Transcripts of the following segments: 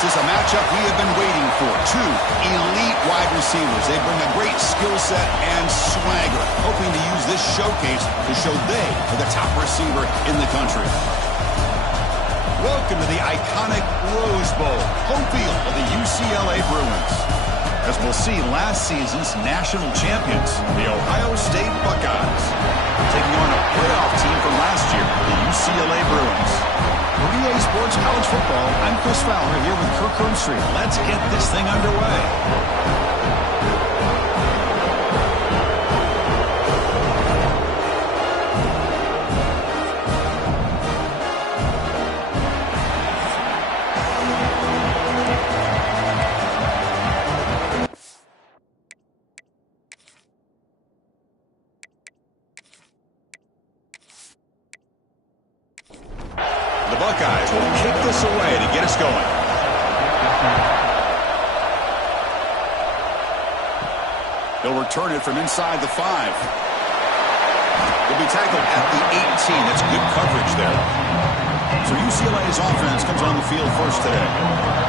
This is a matchup we have been waiting for. Two elite wide receivers. They bring a great skill set and swagger, hoping to use this showcase to show they are the top receiver in the country. Welcome to the iconic Rose Bowl, home field of the UCLA Bruins. As we'll see, last season's national champions, the Ohio State Buckeyes, taking on a playoff team from last year, the UCLA Bruins. For EA Sports College Football, I'm Chris Fowler here with Kirk Herbstreit. Let's get this thing underway. The Buckeyes will kick this away to get us going. They'll return it from inside the 5. They'll be tackled at the 18. That's good coverage there. So UCLA's offense comes on the field first today.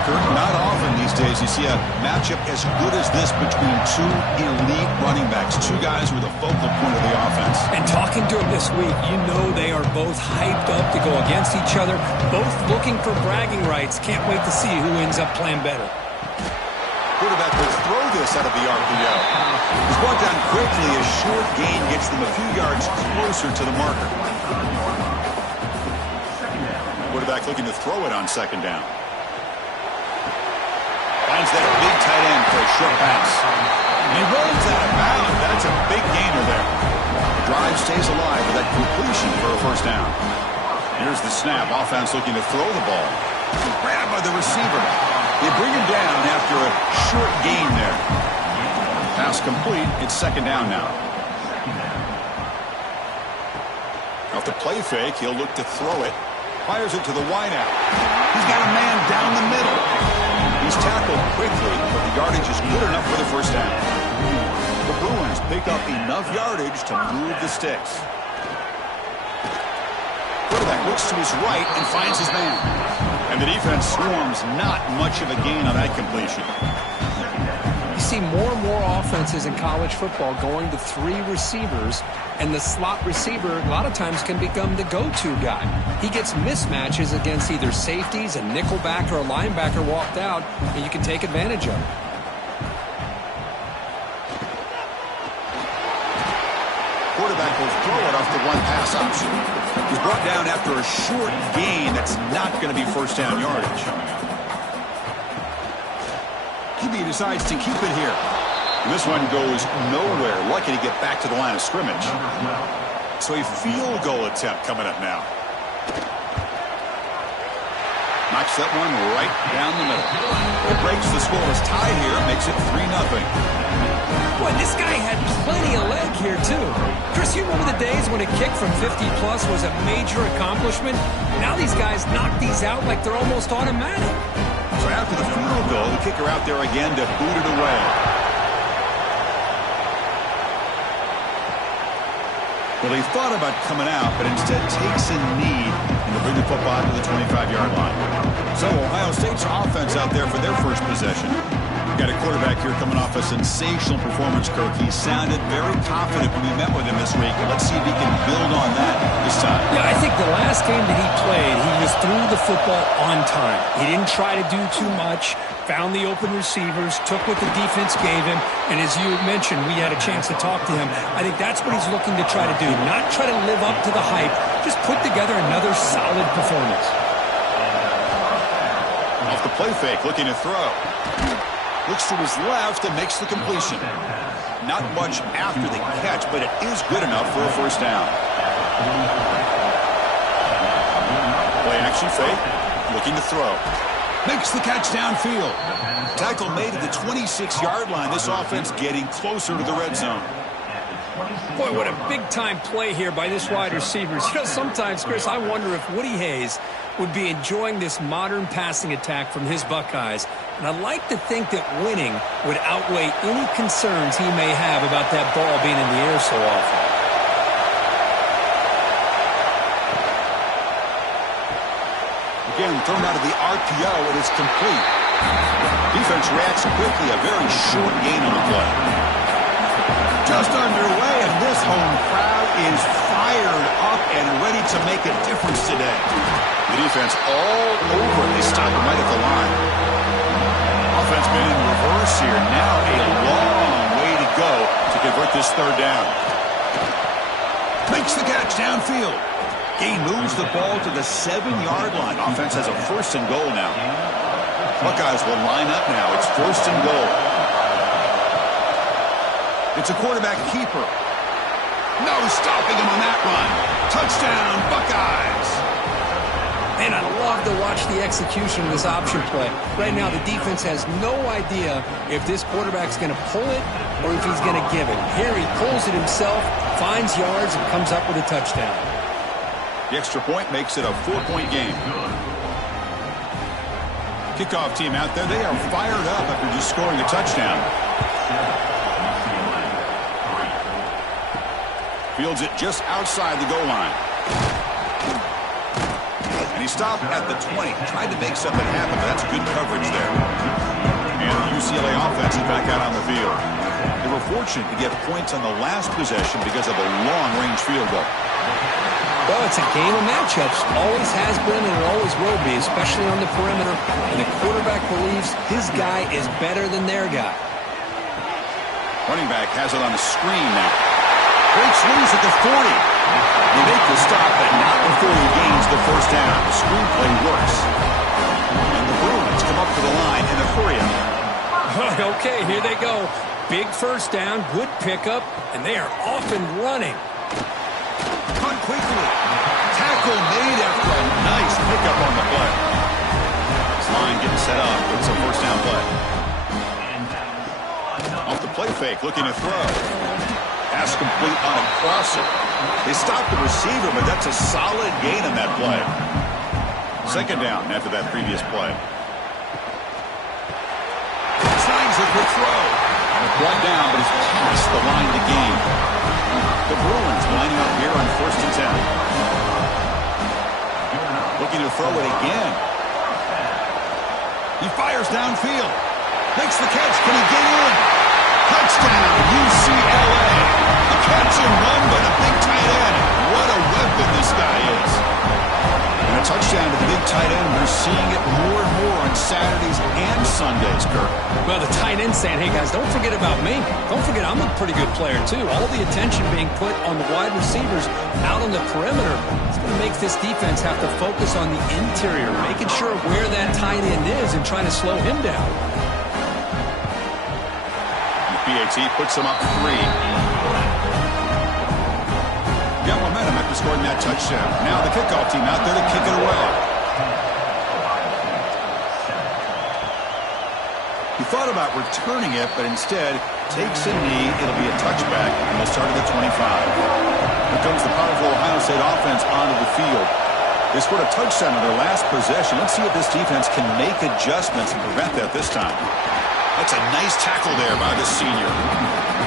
Kirk, not often these days you see a matchup as good as this between two elite running backs, two guys who are the focal point of the offense. And talking to them this week, you know they are both hyped up to go against each other, both looking for bragging rights. Can't wait to see who ends up playing better. Quarterback will throw this out of the RPO. He's brought down quickly. A short gain gets them a few yards closer to the marker. Quarterback looking to throw it on second down. Finds that big tight end for a short pass. And he rolls out of bounds. That's a big gainer there. The drive stays alive with that completion for a first down. Here's the snap. Offense looking to throw the ball. Grabbed by the receiver. They bring him down after a short gain there. Pass complete. It's second down now. Off the play fake, he'll look to throw it. Fires it to the wideout. He's got a man down the middle. He's tackled quickly, but the yardage is good enough for the first down. The Bruins pick up enough yardage to move the sticks. Quarterback looks to his right and finds his man. And the defense swarms, not much of a gain on that completion. You see more and more offenses in college football going to 3 receivers, and the slot receiver a lot of times can become the go-to guy. He gets mismatches against either safeties, a nickelback, or a linebacker walked out, and you can take advantage of it. Quarterback will throw it off the one-pass option. He's brought down after a short gain that's not going to be first down yardage. QB decides to keep it here. And this one goes nowhere. Lucky to get back to the line of scrimmage. So a field goal attempt coming up now. Knocks that one right down the middle. It breaks the scoreless tie here. Makes it 3-0. Boy, this guy had plenty of leg here, too. Chris, you remember the days when a kick from 50-plus was a major accomplishment? Now these guys knock these out like they're almost automatic. So after the field goal, the kicker out there again to boot it away. Well, they thought about coming out, but instead takes a knee and to bring the football to the 25-yard line. So Ohio State's offense out there for their first possession. Got a quarterback here coming off a sensational performance, Kirk. He sounded very confident when we met with him this week. Let's see if he can build on that this time. Yeah, I think the last game that he played, he was through the football on time. He didn't try to do too much, found the open receivers, took what the defense gave him, and as you mentioned, we had a chance to talk to him. I think that's what he's looking to try to do, not try to live up to the hype, just put together another solid performance. Off the play fake, looking to throw. Looks to his left and makes the completion. Not much after the catch, but it is good enough for a first down. Play action fake, looking to throw. Makes the catch downfield. Tackle made at the 26-yard line. This offense getting closer to the red zone. Boy, what a big-time play here by this wide receiver. You know, sometimes, Chris, I wonder if Woody Hayes would be enjoying this modern passing attack from his Buckeyes. And I'd like to think that winning would outweigh any concerns he may have about that ball being in the air so often. again, thrown out of the RPO. It is complete. Defense reacts quickly. A very short gain on the play. Just underway, and this home crowd is fired up and ready to make a difference today. The defense all over. They stop him right at the line. Offense been in reverse here. Now a long way to go to convert this third down. Makes the catch downfield. Gain moves the ball to the 7-yard line. Offense has a 1st and goal now. Buckeyes will line up now. It's 1st and goal. It's a quarterback keeper. No stopping him on that run. Touchdown, Buckeyes. Man, I love to watch the execution of this option play. Right now, the defense has no idea if this quarterback's going to pull it or if he's going to give it. Here, he pulls it himself, finds yards, and comes up with a touchdown. The extra point makes it a 4-point game. Kickoff team out there. They are fired up after just scoring a touchdown. Fields it just outside the goal line. And he stopped at the 20. Tried to make something happen, but that's good coverage there. And the UCLA offense is back out on the field. They were fortunate to get points on the last possession because of a long-range field goal. Well, it's a game of matchups. Always has been and it always will be, especially on the perimeter. And the quarterback believes his guy is better than their guy. Running back has it on the screen now. Breaks loose at the 40. They make the stop, but not before he gains the 1st down. The screenplay works. And the Bruins come up to the line in a hurry up. Okay, here they go. Big 1st down, good pickup, and they are off and running. Cut quickly. Tackle made after a nice pickup on the play. This line getting set up. It's a 1st down play. Off the play fake, looking to throw. Pass complete on a crosser. They stopped the receiver, but that's a solid gain on that play. 2nd down after that previous play. Signs a quick throw. Brought down, but it's past the line to gain. The Bruins lining up here on 1st and 10. Looking to throw it again. He fires downfield. Makes the catch. Can he get in? Touchdown, UCLA. The catch and run by the big tight end. What a weapon this guy is. And a touchdown to the big tight end. We're seeing it more and more on Saturdays and Sundays, Kirk. Well, the tight end saying, hey, guys, don't forget about me. Don't forget I'm a pretty good player, too. All the attention being put on the wide receivers out on the perimeter. It's going to make this defense have to focus on the interior, making sure where that tight end is and trying to slow him down. PAT puts him up 3. Got momentum after scoring that touchdown. Now the kickoff team out there to kick it away. He thought about returning it, but instead takes a knee. It'll be a touchback, and they'll start at the 25. Here comes the powerful Ohio State offense onto the field. They scored a touchdown on their last possession. Let's see if this defense can make adjustments and prevent that this time. That's a nice tackle there by the senior.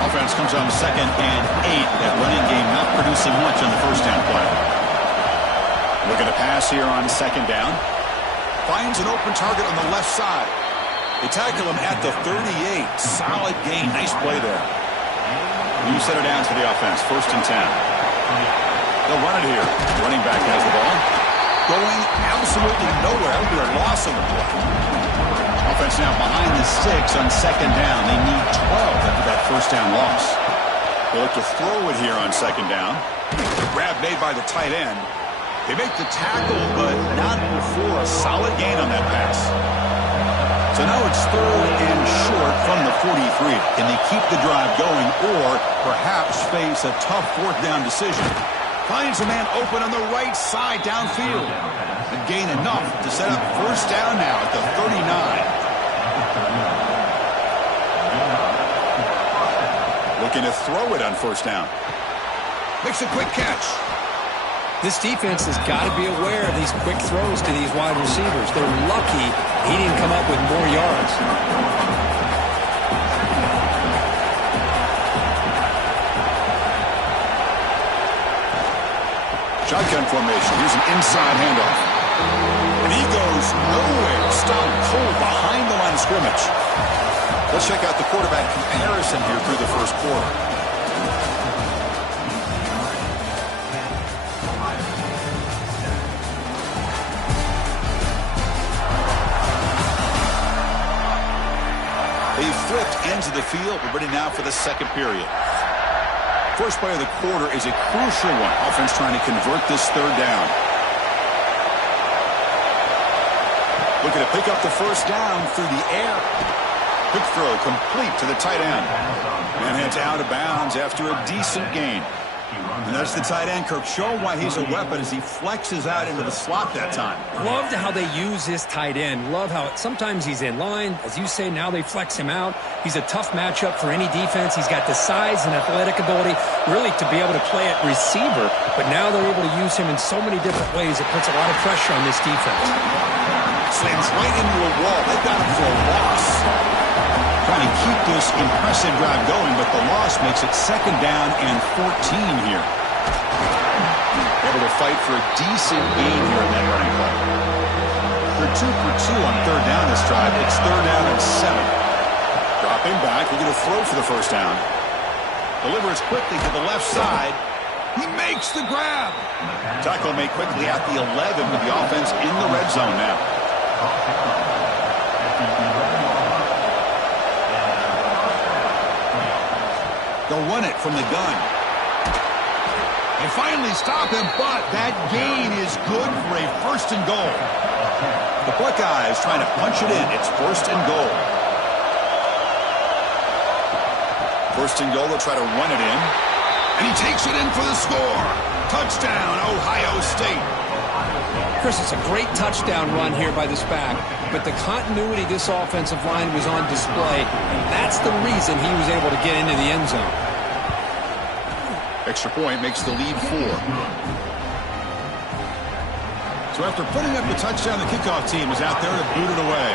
Offense comes on 2nd and 8. That running game not producing much on the 1st down play. Looking to pass here on 2nd down. Finds an open target on the left side. They tackle him at the 38. Solid gain. Nice play there. New set of downs for the offense. 1st and 10. They'll run it here. Running back has the ball. Going absolutely nowhere after a loss on the play. Offense now behind the 6 on 2nd down. They need 12 after that 1st down loss. They look to throw it here on 2nd down. Grab made by the tight end. They make the tackle, but not before a solid gain on that pass. So now it's 3rd and short from the 43. Can they keep the drive going or perhaps face a tough 4th down decision? Finds a man open on the right side downfield. And gain enough to set up 1st down now at the 39. Looking to throw it on 1st down. Makes a quick catch. This defense has got to be aware of these quick throws to these wide receivers. They're lucky he didn't come up with more yards. Shotgun formation. Here's an inside handoff. And he goes goes nowhere. Stone cold behind the line of scrimmage. Let's check out the quarterback comparison here through the first quarter. They flipped into the field. We're ready now for the second period. First play of the quarter is a crucial one. Offense trying to convert this third down. Looking to pick up the first down through the air. Quick throw complete to the tight end. And heads out of bounds after a decent gain. And that's the tight end, Kirk, showing why he's a weapon as he flexes out into the slot that time. Loved how they use this tight end. Love how sometimes he's in line. As you say, now they flex him out. He's a tough matchup for any defense. He's got the size and athletic ability really to be able to play at receiver. But now they're able to use him in so many different ways. It puts a lot of pressure on this defense. Slams right into a wall. They got him for a loss. Trying to keep this impressive drive going, but the loss makes it second down and 14 here. Able to fight for a decent gain here in that running play. They're 2 for 2 on third down this drive. It's third down and 7. Dropping back. We're going to throw for the first down. Delivers quickly to the left side. He makes the grab. Tackle made quickly at the 11 with the offense in the red zone now. They'll run it from the gun. They finally stop him, but that gain is good for a first and goal. The Buckeyes trying to punch it in. It's first and goal. First and goal, they'll try to run it in. And he takes it in for the score. Touchdown, Ohio State. Chris, it's a great touchdown run here by this back, but the continuity of this offensive line was on display, and that's the reason he was able to get into the end zone. Extra point makes the lead 4. So after putting up the touchdown, the kickoff team is out there to boot it away.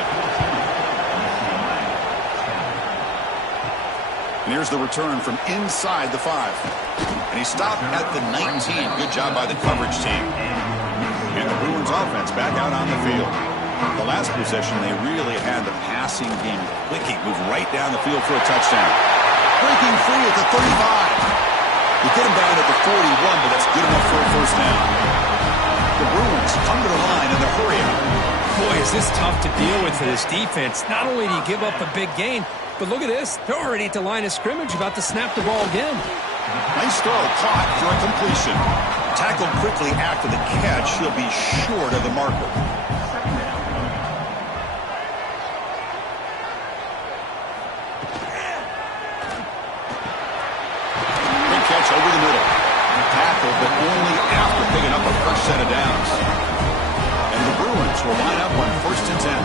And here's the return from inside the 5. And he stopped at the 19. Good job by the coverage team. And the Bruins offense back out on the field. The last possession, they really had the passing game clicking. Move right down the field for a touchdown. Breaking free at the 35. You get him down at the 41, but that's good enough for a first down. The Bruins come to the line and they hurry up. Boy, is this tough to deal with for this defense. Not only do you give up a big gain, but look at this. They're already at the line of scrimmage, about to snap the ball again. Nice throw, caught for a completion. Tackled quickly after the catch. He'll be short of the marker. Big catch over the middle. Tackled, but only after picking up a fresh set of downs. And the Bruins will line up on first and 10.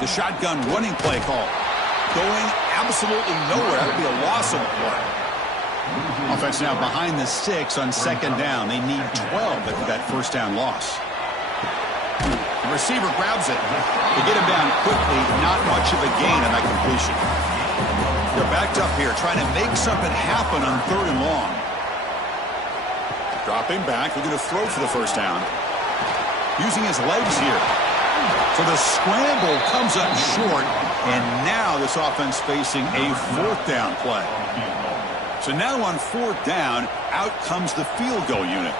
The shotgun running play call. Going absolutely nowhere. That would be a loss of a play. Offense now behind the 6 on second down. They need 12 after that first down loss. The receiver grabs it. They get him down quickly. Not much of a gain on that completion. They're backed up here trying to make something happen on third and long. Dropping back. They're going to throw for the first down. Using his legs here. So the scramble comes up short, and now this offense facing a fourth down play. So now on fourth down, out comes the field goal unit.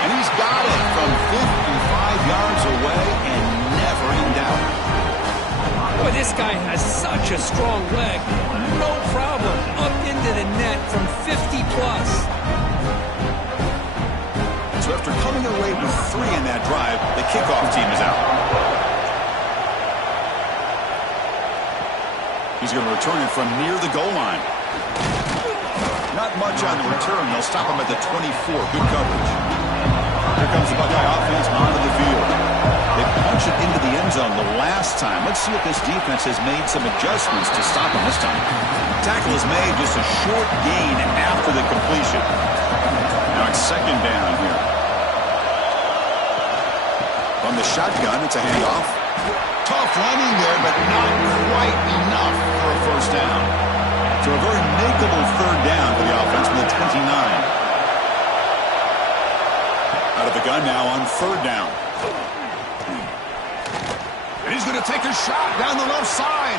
And he's got it from 55 yards away and never in doubt. Boy, this guy has such a strong leg. No problem. Up into the net from 50 plus. So after coming away with 3 in that drive, the kickoff team is out. He's going to return it from near the goal line. Not much on the return. They'll stop him at the 24. Good coverage. Here comes the Buckeye offense onto the field. They punch it into the end zone the last time. Let's see if this defense has made some adjustments to stop him this time. Tackle is made, just a short gain after the completion. Now it's second down here. From the shotgun, it's a handoff. Tough running there, but not quite enough for a first down. So a very makeable third down for the offense from the 29. Out of the gun now on third down. And he's going to take a shot down the left side.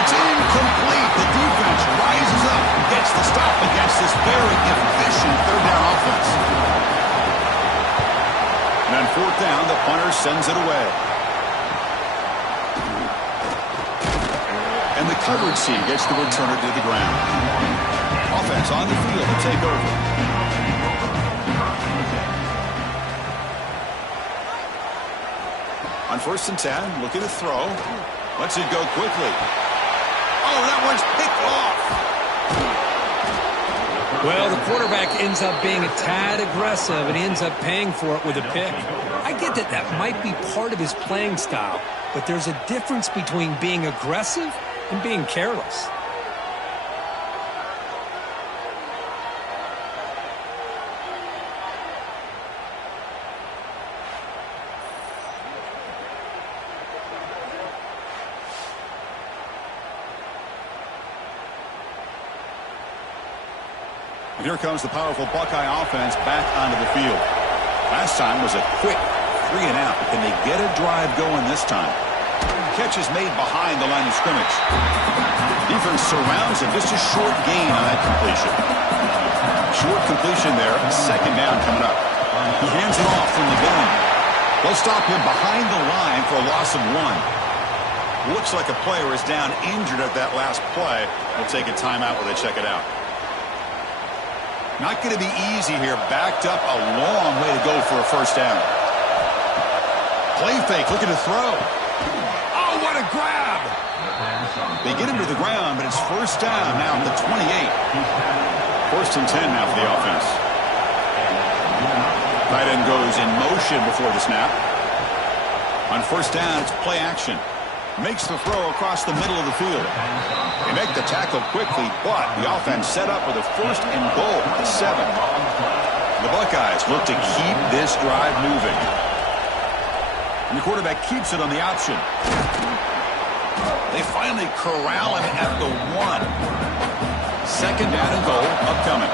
It's incomplete. The defense rises up and gets the stop against this very efficient third down offense. And on fourth down, the punter sends it away. And the coverage C gets the returner to the ground. Offense on the field to take over. On first and 10, looking to throw. Lets it go quickly. Oh, that one's picked off. Well, the quarterback ends up being a tad aggressive, and he ends up paying for it with a pick. I get that that might be part of his playing style, but there's a difference between being aggressive and being careless. Here comes the powerful Buckeye offense back onto the field. Last time was a quick 3 and out. Can they get a drive going this time? Catch is made behind the line of scrimmage. Defense surrounds him. Just a short gain on that completion. Short completion there. Second down coming up. He hands it off from the gun. They'll stop him behind the line for a loss of 1. Looks like a player is down injured at that last play. We'll take a timeout while they check it out. Not going to be easy here. Backed up a long way to go for a first down. Play fake, looking to throw. Oh, what a grab! They get him to the ground, but it's first down now at the 28. First and 10 now for the offense. Tight end goes in motion before the snap. On first down, it's play action. Makes the throw across the middle of the field. They make the tackle quickly, but the offense set up with a first and goal at 7. The Buckeyes look to keep this drive moving. And the quarterback keeps it on the option. They finally corral him at the 1. Second down and goal upcoming.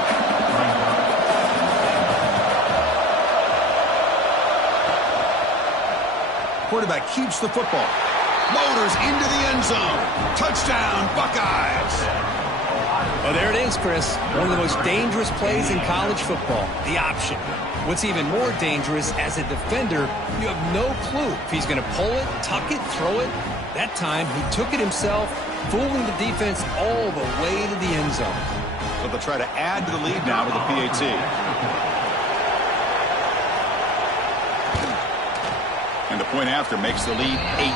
Quarterback keeps the football. Motors into the end zone. Touchdown, Buckeyes. Oh, there it is, Chris. One of the most dangerous plays in college football, the option. What's even more dangerous, as a defender, you have no clue if he's going to pull it, tuck it, throw it. That time, he took it himself, fooling the defense all the way to the end zone. So they'll try to add to the lead now with a PAT. And the point after makes the lead 8.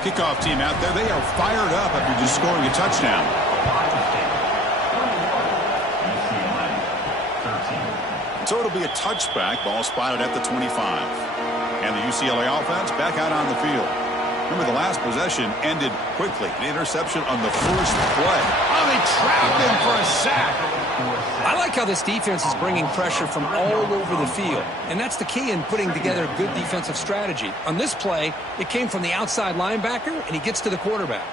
Kickoff team out there, they are fired up after just scoring a touchdown. So it'll be a touchback, ball spotted at the 25. And the UCLA offense back out on the field. Remember, the last possession ended quickly. An interception on the first play. Oh, they trapped him for a sack. I like how this defense is bringing pressure from all over the field. And that's the key in putting together a good defensive strategy. On this play, it came from the outside linebacker, and he gets to the quarterback.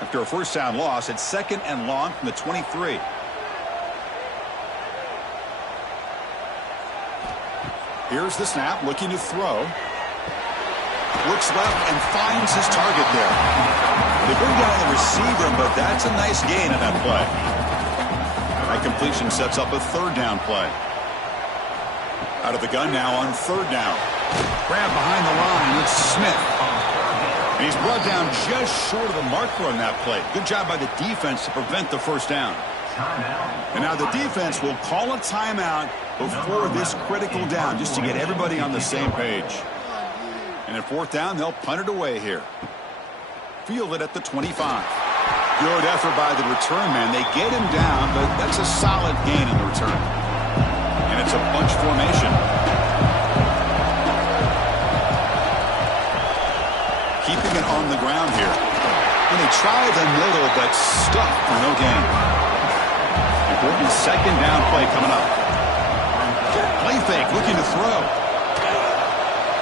After a first down loss, it's second and long from the 23. Here's the snap, looking to throw. Looks left and finds his target there. They bring down the receiver, but that's a nice gain on that play. That completion sets up a third down play. Out of the gun now on third down. Grab behind the line. It's Smith. And he's brought down just short of the marker on that play. Good job by the defense to prevent the first down. And now the defense will call a timeout before this critical down, just to get everybody on the same page. And at fourth down, they'll punt it away here. Field it at the 25. Good effort by the return man. They get him down, but that's a solid gain in the return. And it's a bunch formation. Keeping it on the ground here. And they try the middle, but stuck for no gain. important second down play coming up. Play fake, looking to throw.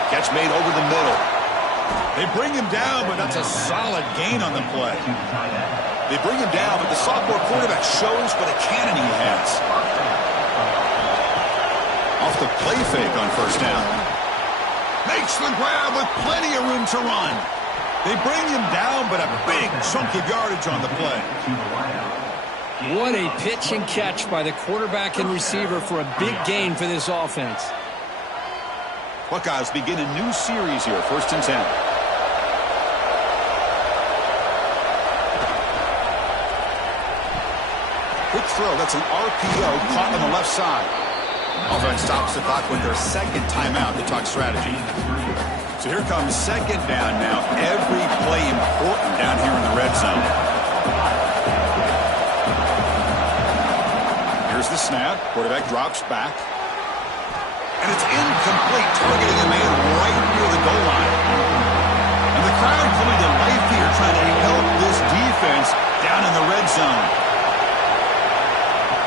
Catch made over the middle. They bring him down, but that's a solid gain on the play. They bring him down, but the sophomore quarterback shows what a cannon he has. Off the play fake on first down. Makes the grab with plenty of room to run. They bring him down, but a big chunk of yardage on the play. What a pitch and catch by the quarterback and receiver for a big gain for this offense. Buckeyes begin a new series here, 1st and 10. Quick throw, that's an RPO caught on the left side. Offense stops the clock with their second timeout to talk strategy. So here comes second down now. Every play important down here in the red zone. Here's the snap. Quarterback drops back. And it's incomplete, targeting a man right near the goal line. And the crowd coming to life here, trying to help this defense down in the red zone.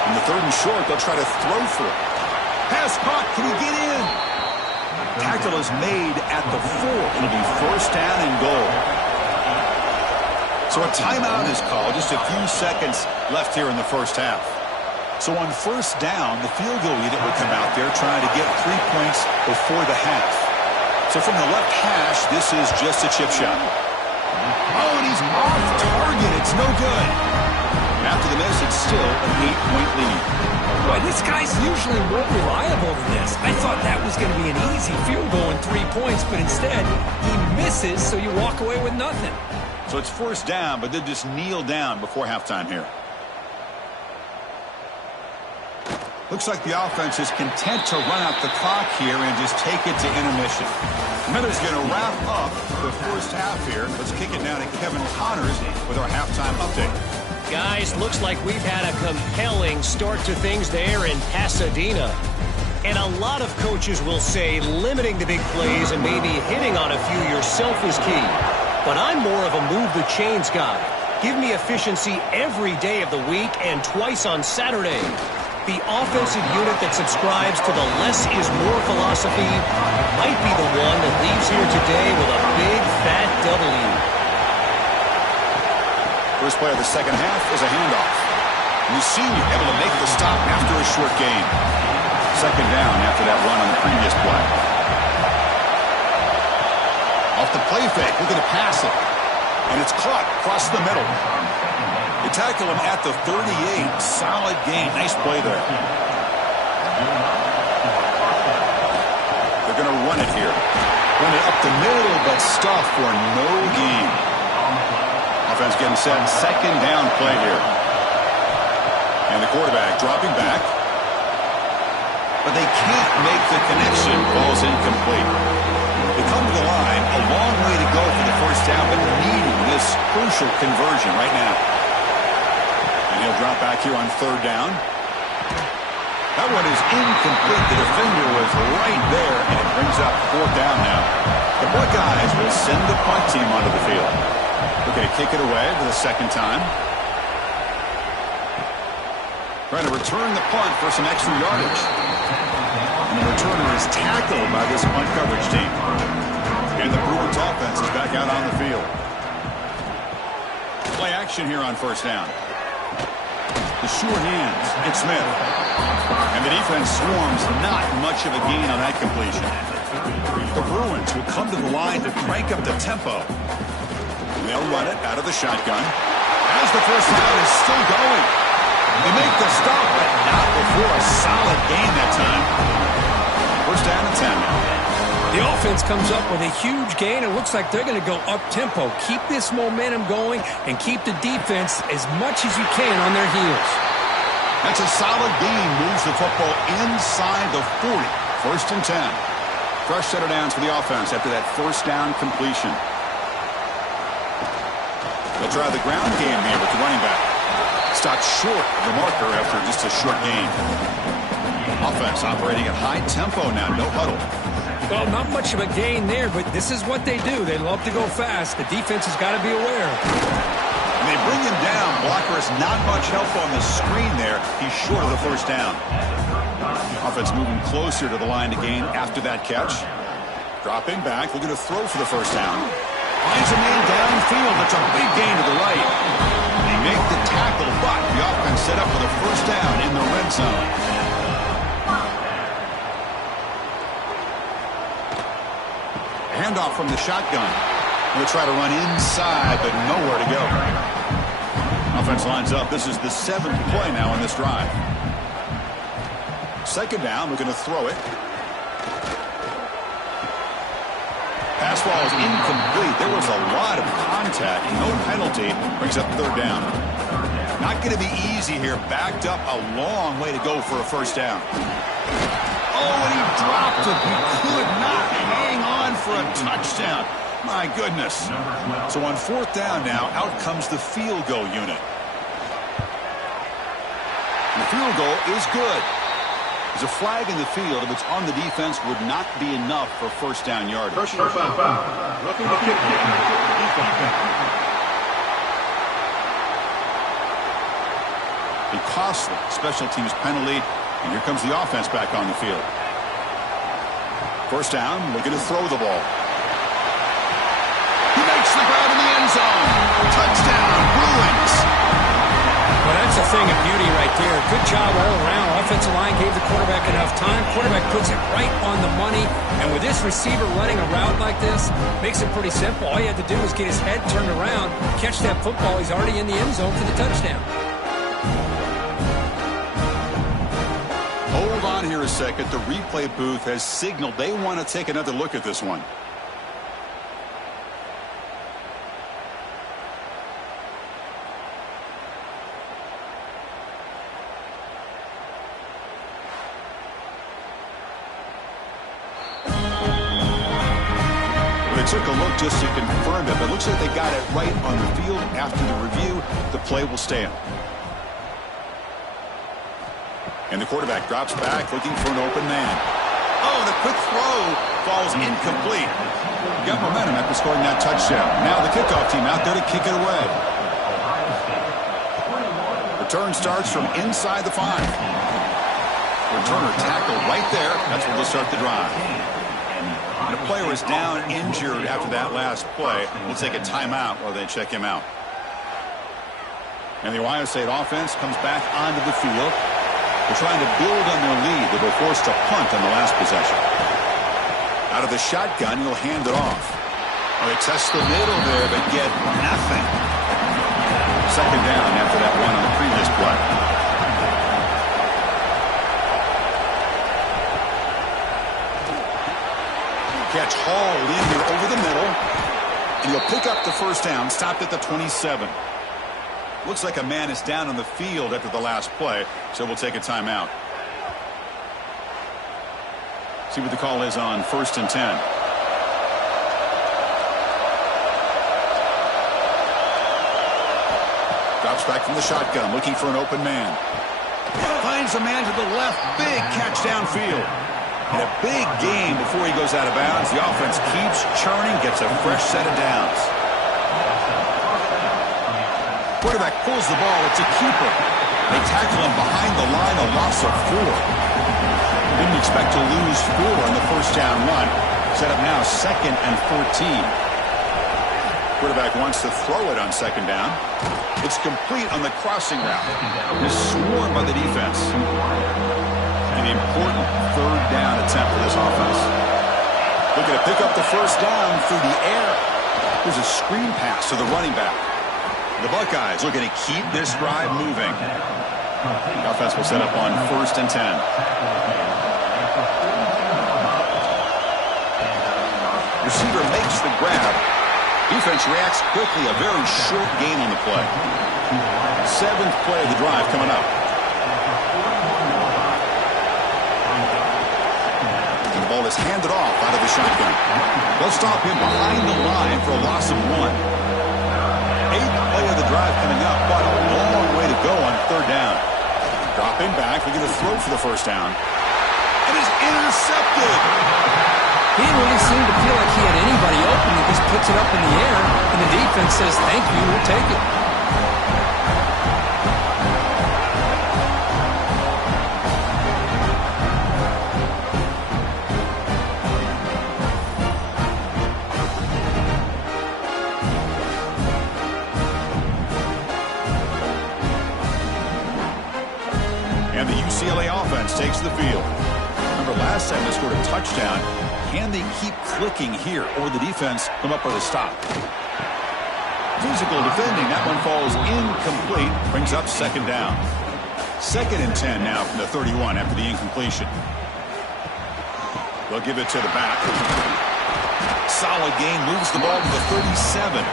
In the 3rd and short, they'll try to throw for it. Pass caught. Can he get in? Tackle is made at the 4. It'll be 1st down and goal. So a timeout is called. Just a few seconds left here in the first half. So on first down, the field goal unit would come out there trying to get 3 points before the half. So from the left hash, this is just a chip shot. Oh, and he's off target. It's no good. After the miss, it's still an 8-point lead. Boy, this guy's usually more reliable than this. I thought that was going to be an easy field goal and 3 points, but instead, he misses, so you walk away with nothing. So it's 1st down, but they just kneel down before halftime here. Looks like the offense is content to run out the clock here and just take it to intermission. Miller's going to wrap up the first half here. Let's kick it down to Kevin Connors with our halftime update. Guys, looks like we've had a compelling start to things there in Pasadena. And a lot of coaches will say limiting the big plays and maybe hitting on a few yourself is key. But I'm more of a move the chains guy. Give me efficiency every day of the week and twice on Saturday. The offensive unit that subscribes to the less is more philosophy might be the one that leaves here today with a big fat W. First play of the second half is a handoff. Lucini able to make the stop after a short gain. Second down after that run on the previous play. Off the play fake, looking to pass it. And it's caught across the middle. They tackle him at the 38. Solid gain. Nice play there. They're going to run it here. Run it up the middle, but stuff for no gain. Offense getting set. Second down play here. And the quarterback dropping back. But they can't make the connection. Ball's incomplete. They come to the line. A long way to go for the first down, but needing this crucial conversion right now. And he'll drop back here on 3rd down. That one is incomplete. The defender was right there, and it brings up 4th down now. The Buckeyes will send the punt team onto the field. Looking to kick it away for the second time. Trying to return the punt for some extra yardage. And the returner is tackled by this punt coverage team. And the Bruins offense is back out on the field. Play action here on first down. The sure hands. It's Smith. And the defense swarms. Not much of a gain on that completion. The Bruins will come to the line to crank up the tempo. And they'll run it out of the shotgun. As the first down is still going. They make the stop, but not before a solid gain that time. First down and 10. The offense comes up with a huge gain. It looks like they're going to go up-tempo. Keep this momentum going and keep the defense as much as you can on their heels. That's a solid gain. Moves the football inside the 40. First and 10. Fresh set of downs for the offense after that first down completion. They'll try the ground game here with the running back. Stopped short of the marker after just a short gain. Offense operating at high tempo now. No huddle. Well, not much of a gain there, but this is what they do. They love to go fast. The defense has got to be aware. And they bring him down. Blocker has not much help on the screen there. He's short of the first down. Offense moving closer to the line to gain after that catch. Dropping back, looking to throw for the first down. Finds a man downfield. That's a big gain to the right. They make the tackle, but the offense set up with a first down in the red zone. Handoff from the shotgun. They'll try to run inside, but nowhere to go. Offense lines up. This is the 7th play now on this drive. Second down, looking to throw it. Pass ball is incomplete. There was a lot of contact. No penalty. Brings up third down. Not going to be easy here. Backed up a long way to go for a first down. Oh, and he dropped it. He could not hang on for a touchdown. My goodness. So on fourth down now, out comes the field goal unit. And the field goal is good. There's a flag in the field. If it's on the defense, would not be enough for first down yardage. Personal foul. A costly special teams penalty, and here comes the offense back on the field. First down, looking to throw the ball. He makes the grab in the end zone. Touchdown, Bruins. Well, that's a thing of beauty right there. Good job all around. Offensive line gave the quarterback enough time. Quarterback puts it right on the money. And with this receiver running a route like this, makes it pretty simple. All you had to do was get his head turned around, catch that football. He's already in the end zone for the touchdown. Hold on here a second. The replay booth has signaled they want to take another look at this one. They took a look just to confirm it, but it looks like they got it right on the field. After the review, the play will stand. And the quarterback drops back, looking for an open man. Oh, the quick throw falls incomplete. Got momentum after scoring that touchdown. Now the kickoff team out there to kick it away. Return starts from inside the 5. Returner tackled right there. That's where they'll start the drive. And the player is down injured after that last play. We'll take a timeout while they check him out. And the Ohio State offense comes back onto the field. They're trying to build on their lead. They were forced to punt on the last possession. Out of the shotgun, he'll hand it off. Oh, they test the middle there, but get nothing. Second down after that one on the previous play. Catch hauled in here over the middle. And he'll pick up the first down, stopped at the 27. Looks like a man is down on the field after the last play, so we'll take a timeout. See what the call is on 1st and 10. Drops back from the shotgun, looking for an open man. Finds a man to the left, big catch downfield. And a big game before he goes out of bounds. The offense keeps churning, gets a fresh set of downs. Quarterback pulls the ball. It's a keeper. They tackle him behind the line, a loss of 4. Didn't expect to lose 4 on the first down run. Set up now 2nd and 14. Quarterback wants to throw it on second down. It's complete on the crossing route. It's swarmed by the defense. An important third down attempt for this offense. Looking to pick up the first down through the air. There's a screen pass to the running back. The Buckeyes looking to keep this drive moving. The offense will set up on 1st and 10. Receiver makes the grab. Defense reacts quickly. A very short gain on the play. 7th play of the drive coming up. And the ball is handed off out of the shotgun. They'll stop him behind the line for a loss of 1. 8th play of the drive coming up, but a long way to go on 3rd down. Dropping back, we're going to throw for the first down. It is intercepted. He didn't really seem to feel like he had anybody open. He just puts it up in the air, and the defense says, thank you, we'll take it. offense takes the field. Remember, last time they scored a touchdown. Can they keep clicking here, or the defense come up with a stop? Physical defending. That one falls incomplete. Brings up second down. 2nd and 10 now from the 31 after the incompletion. They'll give it to the back. Solid gain. Moves the ball to the 37.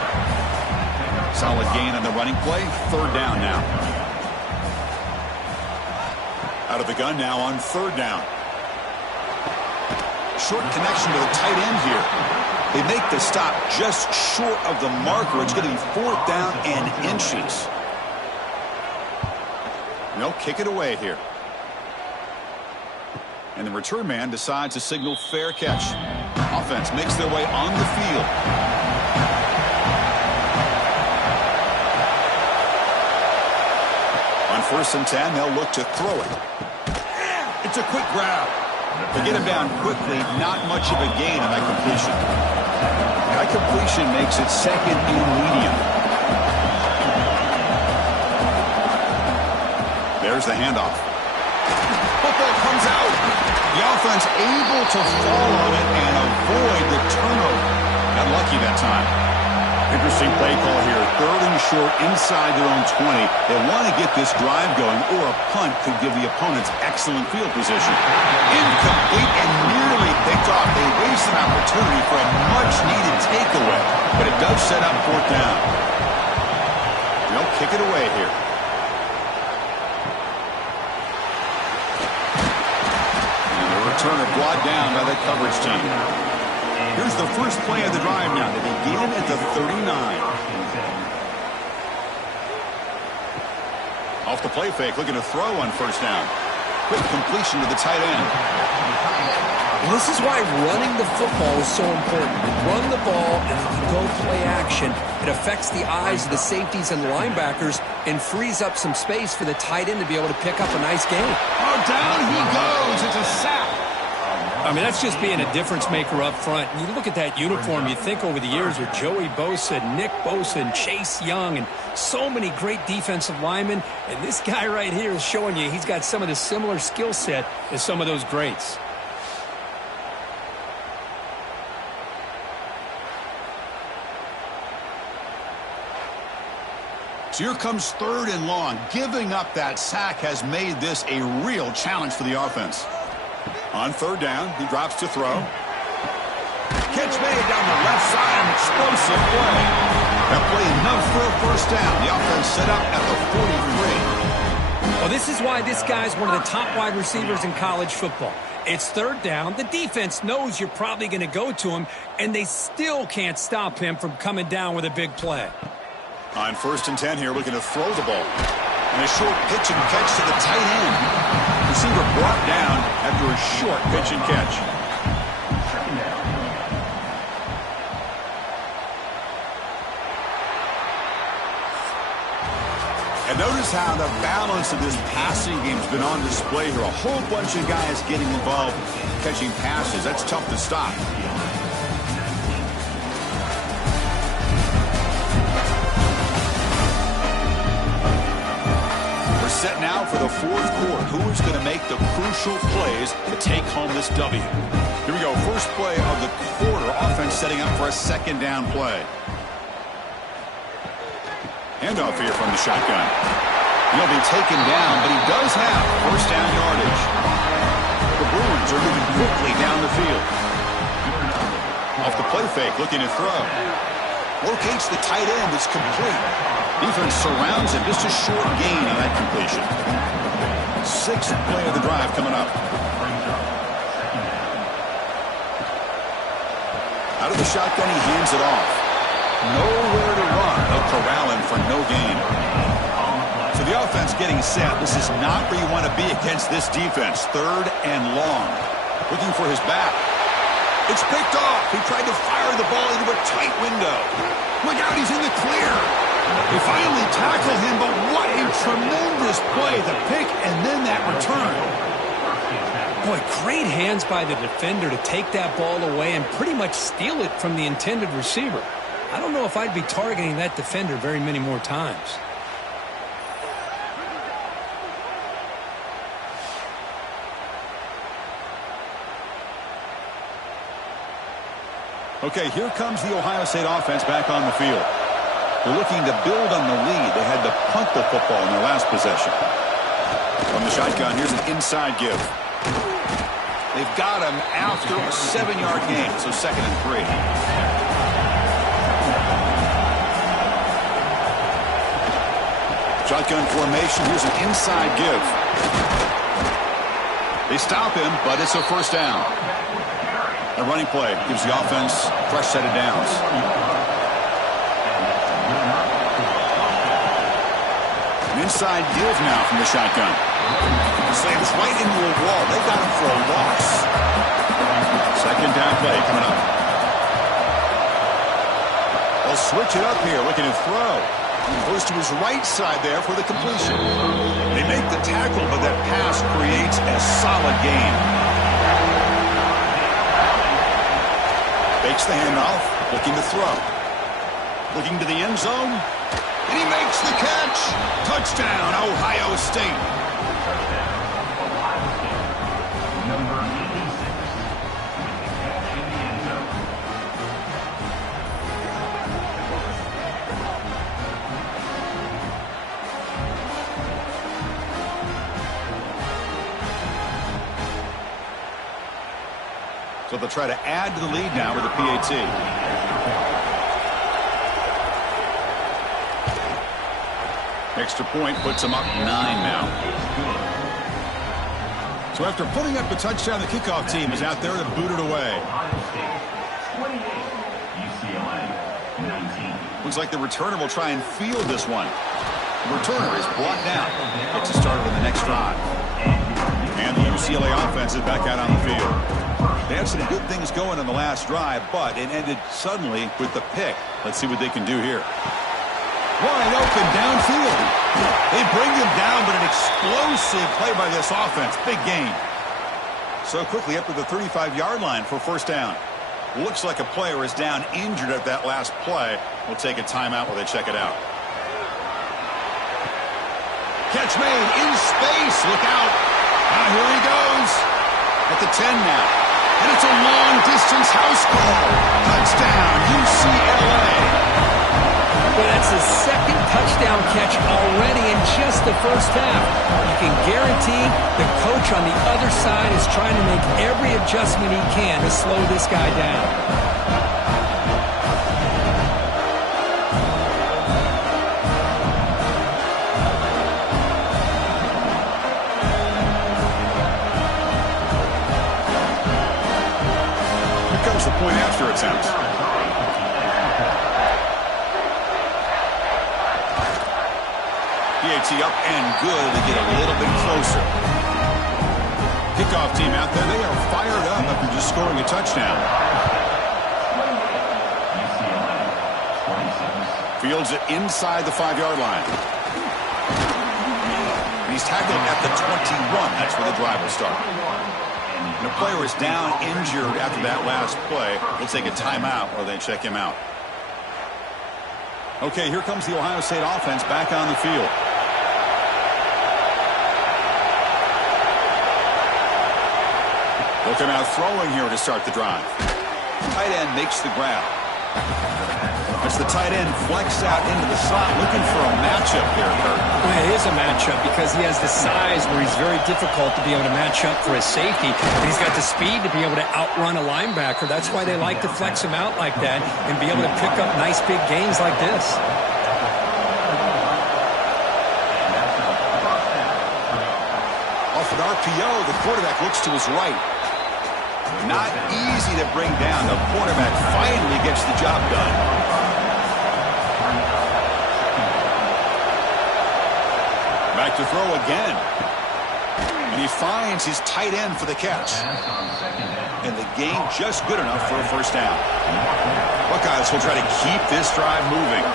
Solid gain on the running play. 3rd down now. Out of the gun now on 3rd down. Short connection to the tight end here. They make the stop just short of the marker. It's going to be 4th down and inches. They'll kick it away here. And the return man decides to signal fair catch. Offense makes their way on the field. On 1st and 10, they'll look to throw it. It's a quick grab. They get him down quickly. Not much of a gain on that completion. That completion makes it 2nd and medium. There's the handoff. Football comes out. The offense able to fall on it and avoid the turnover. Got lucky that time. Interesting play call here. 3rd and short inside their own 20. They want to get this drive going, or a punt could give the opponents excellent field position. Incomplete and nearly picked off. They waste an opportunity for a much-needed takeaway, but it does set up 4th down. They'll kick it away here. And the returner brought down by the coverage team. Here's the first play of the drive now. They begin at the 39. Off the play fake, looking to throw on 1st down. Quick completion to the tight end. Well, this is why running the football is so important. You run the ball, and if you go play action, it affects the eyes of the safeties and linebackers and frees up some space for the tight end to be able to pick up a nice gain. Oh, down he goes. It's a sack. I mean, that's just being a difference maker up front. And you look at that uniform, you think over the years with Joey Bosa, Nick Bosa, and Chase Young, and so many great defensive linemen. And this guy right here is showing you he's got some of the similar skill set as some of those greats. So here comes 3rd and long. Giving up that sack has made this a real challenge for the offense. On 3rd down, he drops to throw. Catch made down the left side, an explosive play. That play enough for a 1st down. The offense set up at the 43. Well, this is why this guy's one of the top wide receivers in college football. It's 3rd down. The defense knows you're probably going to go to him, and they still can't stop him from coming down with a big play. On 1st and 10 here, looking to throw the ball. And a short pitch and catch to the tight end. Receiver brought down after a short pitch and catch. And notice how the balance of this passing game has been on display here. A whole bunch of guys getting involved catching passes. That's tough to stop. Set now for the 4th quarter. Who is going to make the crucial plays to take home this W? Here we go. First play of the quarter. Offense setting up for a 2nd down play. Handoff here from the shotgun. He'll be taken down, but he does have 1st down yardage. The Bruins are moving quickly down the field. Off the play fake, looking to throw. Locates the tight end. It's complete. Defense surrounds him. Just a short gain on that completion. 6th play of the drive coming up. Out of the shotgun, he hands it off. Nowhere to run. They'll corral him for no gain. So the offense getting set. This is not where you want to be against this defense. 3rd and long. Looking for his back. It's picked off. He tried to fire the ball into a tight window. Look out, he's in the clear. They finally tackle him, but what a tremendous play. The pick and then that return. Boy, great hands by the defender to take that ball away and pretty much steal it from the intended receiver. I don't know if I'd be targeting that defender very many more times. Okay, here comes the Ohio State offense back on the field. They're looking to build on the lead. They had to punt the football in their last possession. From the shotgun, here's an inside give. They've got him after a 7-yard gain, so 2nd and 3. Shotgun formation, here's an inside give. They stop him, but it's a 1st down. A running play gives the offense a fresh set of downs. An inside give now from the shotgun. Slams right into a wall. They got him for a loss. 2nd down play coming up. They'll switch it up here, looking to throw. He goes to his right side there for the completion. They make the tackle, but that pass creates a solid gain. Fakes the handoff, looking to throw. Looking to the end zone, and he makes the catch. Touchdown, Ohio State. Number 86 with the catch in the end zone. So they'll try to add to the lead now with a PAT. Extra point puts them up 9 now. So after putting up the touchdown, the kickoff team is out there to boot it away. UCLA 19. Looks like the returner will try and field this one. The returner is brought down. Gets it started on the next drive. And the UCLA offense is back out on the field. They had some good things going on the last drive, but it ended suddenly with the pick. Let's see what they can do here. Wide open downfield. They bring him down, but an explosive play by this offense. Big gain. So quickly up to the 35-yard line for 1st down. Looks like a player is down injured at that last play. We'll take a timeout while they check it out. Catch made in space. Look out. Now here he goes. At the 10 now. And it's a long-distance house call. Touchdown, UCLA. Well, that's his 2nd touchdown catch already in just the 1st half. You can guarantee the coach on the other side is trying to make every adjustment he can to slow this guy down. The point after attempt. PAT up and good to get a little bit closer. Kickoff team out there. They are fired up after just scoring a touchdown. Fields it inside the 5-yard line. And he's tackled at the 21. That's where the drive will start. And the player is down injured after that last play. We'll take a timeout while they check him out. Okay, here comes the Ohio State offense back on the field. They'll come out throwing here to start the drive. Tight end makes the grab. As the tight end flex out into the slot, looking for a matchup there, Kurt. Well, it is a matchup because he has the size where he's very difficult to be able to match up for his safety. And he's got the speed to be able to outrun a linebacker. That's why they like to flex him out like that and be able to pick up nice big gains like this. Off an RPO, the quarterback looks to his right. Not easy to bring down. The quarterback finally gets the job done. Back to throw again. And he finds his tight end for the catch. And the gain just good enough for a 1st down. Buckeyes will try to keep this drive moving.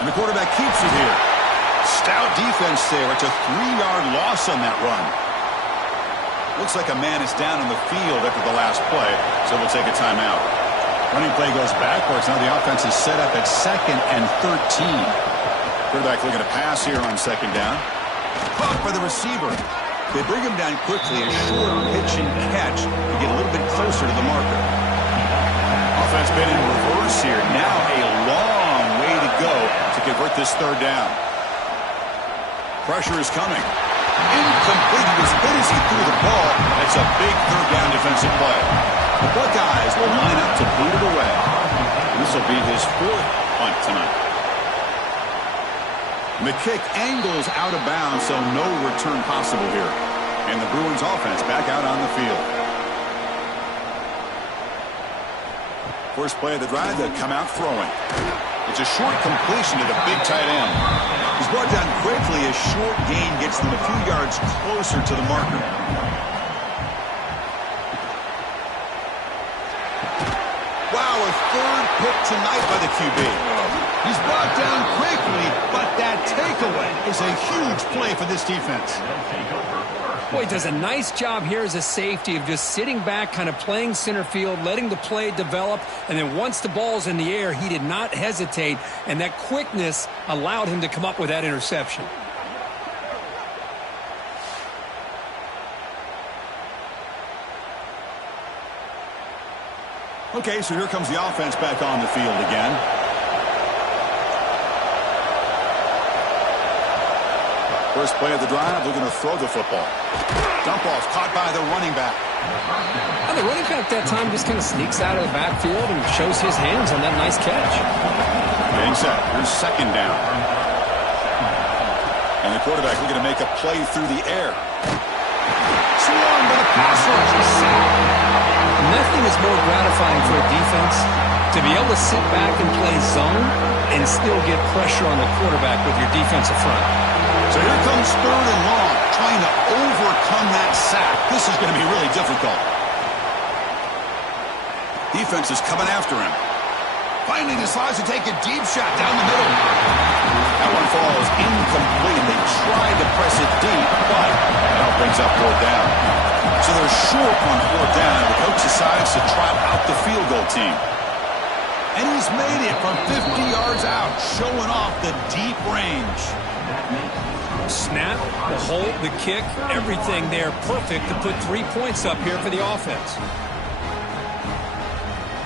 And the quarterback keeps it here. Stout defense there. It's a 3-yard loss on that run. Looks like a man is down in the field after the last play, so we'll take a timeout. Running play goes backwards. Now the offense is set up at 2nd and 13. Quarterback looking to pass here on 2nd down. Caught by the receiver. They bring him down quickly. A short pitch and catch to get a little bit closer to the marker. Offense been in reverse here. Now a long way to go to convert this third down. Pressure is coming. Incomplete. He was hit as he threw the ball. That's a big third down defensive play. The Buckeyes will line up to boot it away. This will be his fourth punt tonight. The kick angles out of bounds, so no return possible here. And the Bruins offense back out on the field. First play of the drive, they'll come out throwing. It's a short completion to the big tight end. He's brought down quickly. A short gain gets them a few yards closer to the marker. Wow, a third pick tonight by the QB. He's brought down quickly, but that takeaway is a huge play for this defense. Boy, he does a nice job here as a safety of just sitting back, kind of playing center field, letting the play develop, and then once the ball's in the air, he did not hesitate, and that quickness allowed him to come up with that interception. Okay, so here comes the offense back on the field again. First play of the drive, they're going to throw the football. Dump off caught by the running back. The running back that time just kind of sneaks out of the backfield and shows his hands on that nice catch. Getting set. Here's second down. And the quarterback looking to make a play through the air. Swung by the pass rush. Nothing is more gratifying for a defense to be able to sit back and play zone and still get pressure on the quarterback with your defensive front. So here comes third and long, trying to overcome that sack. This is going to be really difficult. Defense is coming after him. Finally decides to take a deep shot down the middle. That one falls incomplete. They tried to press it deep, but now brings up fourth down. So they're short on fourth down. The coach decides to trot out the field goal team. And he's made it from 50 yards out, showing off the deep range. Snap, the hold, the kick, everything there perfect to put 3 points up here for the offense.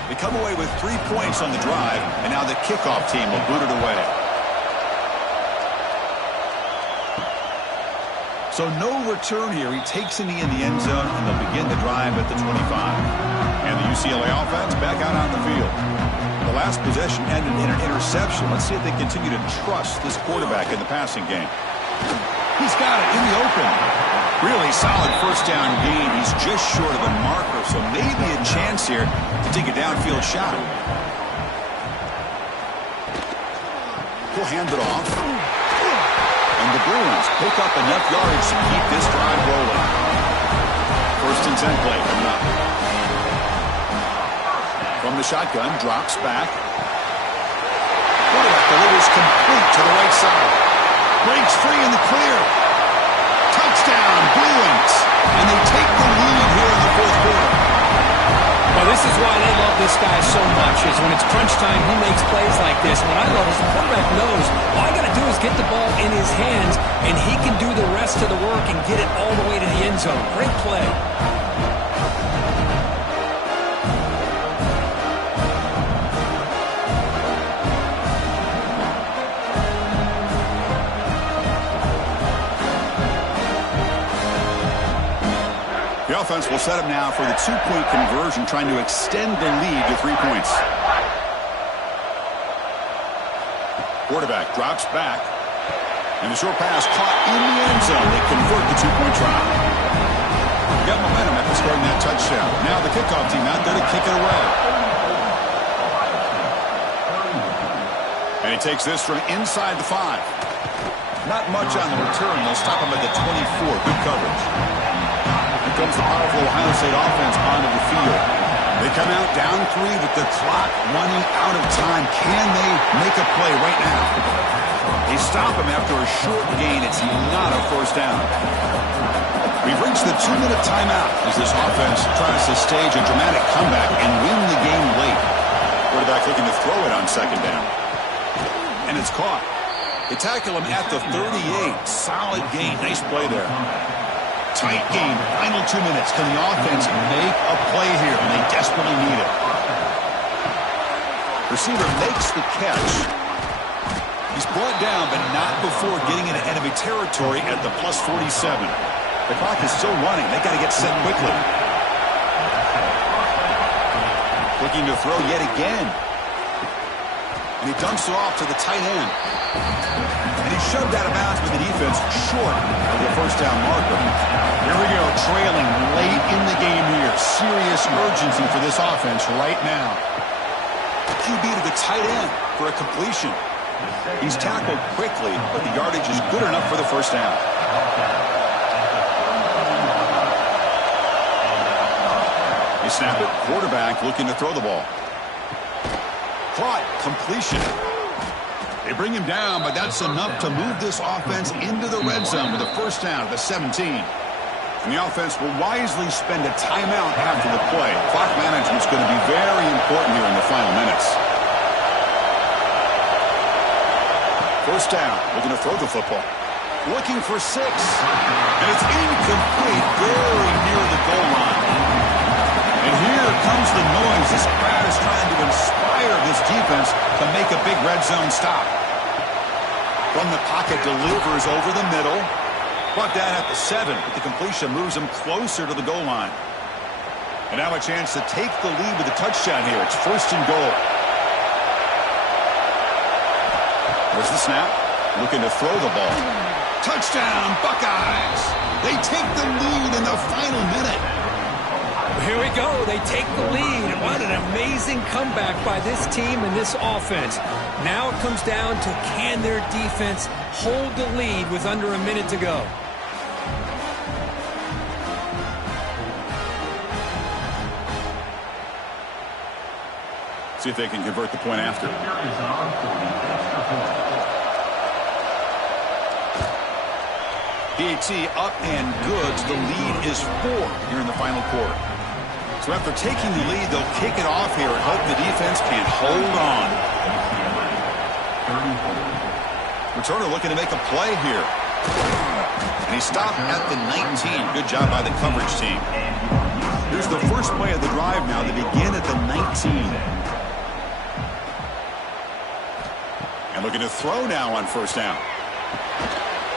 They come away with 3 points on the drive, and now the kickoff team will boot it away. So no return here. He takes it in the end zone, and they'll begin the drive at the 25. And the UCLA offense back out on the field. The last possession ended in an interception. Let's see if they continue to trust this quarterback in the passing game. He's got it in the open. Really solid first down gain. He's just short of a marker, so maybe a chance here to take a downfield shot. He'll hand it off. And the Bruins pick up enough yards to keep this drive rolling. First and 10 play coming up. From the shotgun, drops back. Quarterback delivers complete to the right side. Breaks free in the clear. Touchdown, Bruins. And they take the lead here in the fourth quarter. Well, this is why they love this guy so much, is when it's crunch time, he makes plays like this. What I love is the quarterback knows all I got to do is get the ball in his hands, and he can do the rest of the work and get it all the way to the end zone. Great play. The offense will set up now for the two-point conversion, trying to extend the lead to 3 points. Quarterback drops back. And the short pass caught in the end zone. They convert the two-point try. Got momentum after scoring that touchdown. Now the kickoff team out there to kick it away. And he takes this from inside the 5. Not much on the return. They'll stop him at the 24. Good coverage. Here comes the powerful Ohio State offense onto the field. They come out down 3 with the clock running out of time. Can they make a play right now? They stop him after a short gain. It's not a first down. We've reached the 2-minute timeout as this offense tries to stage a dramatic comeback and win the game late. Quarterback looking to throw it on second down. And it's caught. They tackle him at the 38. Solid gain. Nice play there. Tight game. Final 2 minutes. Can the offense make a play here? And they desperately need it. Receiver makes the catch. He's brought down, but not before getting into enemy territory at the plus 47. The clock is still running. They got to get set quickly. Looking to throw yet again. And he dumps it off to the tight end. And he shoved out of bounds with the defense short of the first down marker. Here we go, trailing late in the game here. Serious urgency for this offense right now. QB to the tight end for a completion. He's tackled quickly, but the yardage is good enough for the first down. They snap it. Quarterback looking to throw the ball. Caught. Completion. They bring him down, but that's enough to move this offense into the red zone with a first down at the 17. And the offense will wisely spend a timeout after the play. Clock management is going to be very important here in the final minutes. First down. Looking to throw the football. Looking for 6. And it's incomplete. Very near the goal line. And here comes the noise. This crowd is trying to inspire this defense to make a big red zone stop. From the pocket, delivers over the middle. Brought down at the 7, but the completion moves him closer to the goal line. And now a chance to take the lead with a touchdown here. It's first and goal. There's the snap. Looking to throw the ball. Touchdown, Buckeyes! They take the lead in the final minute. Here we go. They take the lead. What an amazing comeback by this team and this offense. Now it comes down to can their defense hold the lead with under a minute to go. See if they can convert the point after. PAT up and good. The lead is 4 here in the final quarter. So after taking the lead, they'll kick it off here and hope the defense can hold on. Returner looking to make a play here. And he stopped at the 19. Good job by the coverage team. Here's the first play of the drive now. They begin at the 19. And looking to throw now on first down.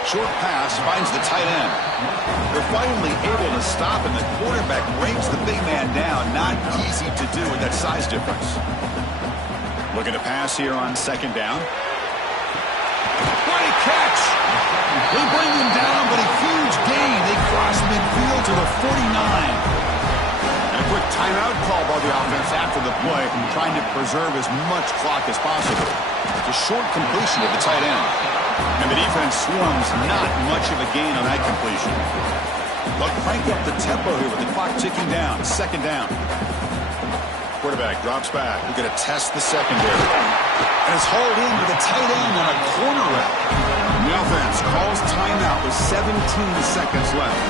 Short pass finds the tight end. They're finally able to stop, and the quarterback brings the big man down. Not easy to do with that size difference. Looking to pass here on second down. What a catch! They bring him down, but a huge gain. They cross midfield to the 49. And a quick timeout call by the offense after the play, trying to preserve as much clock as possible. It's a short completion to the tight end. And the defense swarms not much of a gain on that completion. They'll crank up the tempo here with the clock ticking down. Second down. Quarterback drops back. We're going to test the secondary. And it's hauled in with the tight end on a corner route. And the offense calls timeout with 17 seconds left.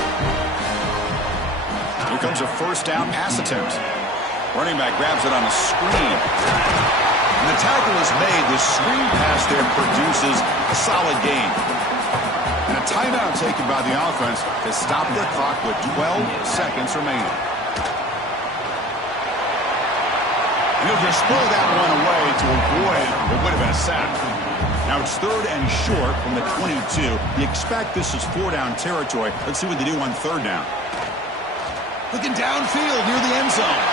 Here comes a first down pass attempt. Running back grabs it on a screen. And the tackle is made. The screen pass there produces a solid gain. And a timeout taken by the offense to stop the clock with 12 seconds remaining. And he'll just throw that one away to avoid what would have been a sack. Now it's third and short from the 22. You expect this is 4-down territory. Let's see what they do on third down. Looking downfield near the end zone.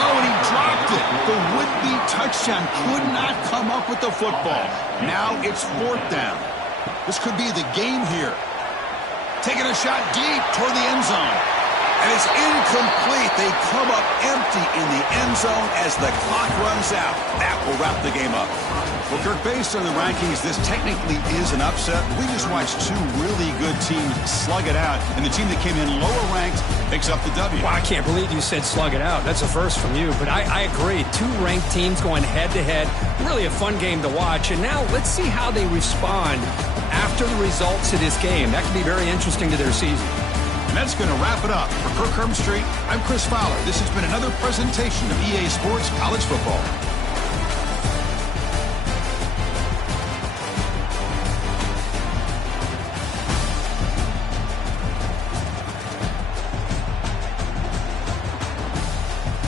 Oh, and he dropped it. The would-be touchdown could not come up with the football. Now it's fourth down. This could be the game here. Taking a shot deep toward the end zone. And it's incomplete. They come up empty in the end zone as the clock runs out. That will wrap the game up. Well, Kirk, based on the rankings, this technically is an upset. We just watched 2 really good teams slug it out, and the team that came in lower ranked picks up the W. Well, I can't believe you said slug it out. That's a first from you, but I agree. 2 ranked teams going head-to-head. Really a fun game to watch, and now let's see how they respond after the results of this game. That could be very interesting to their season. And that's going to wrap it up. For Kirk Herbstreit, I'm Chris Fowler. This has been another presentation of EA Sports College Football.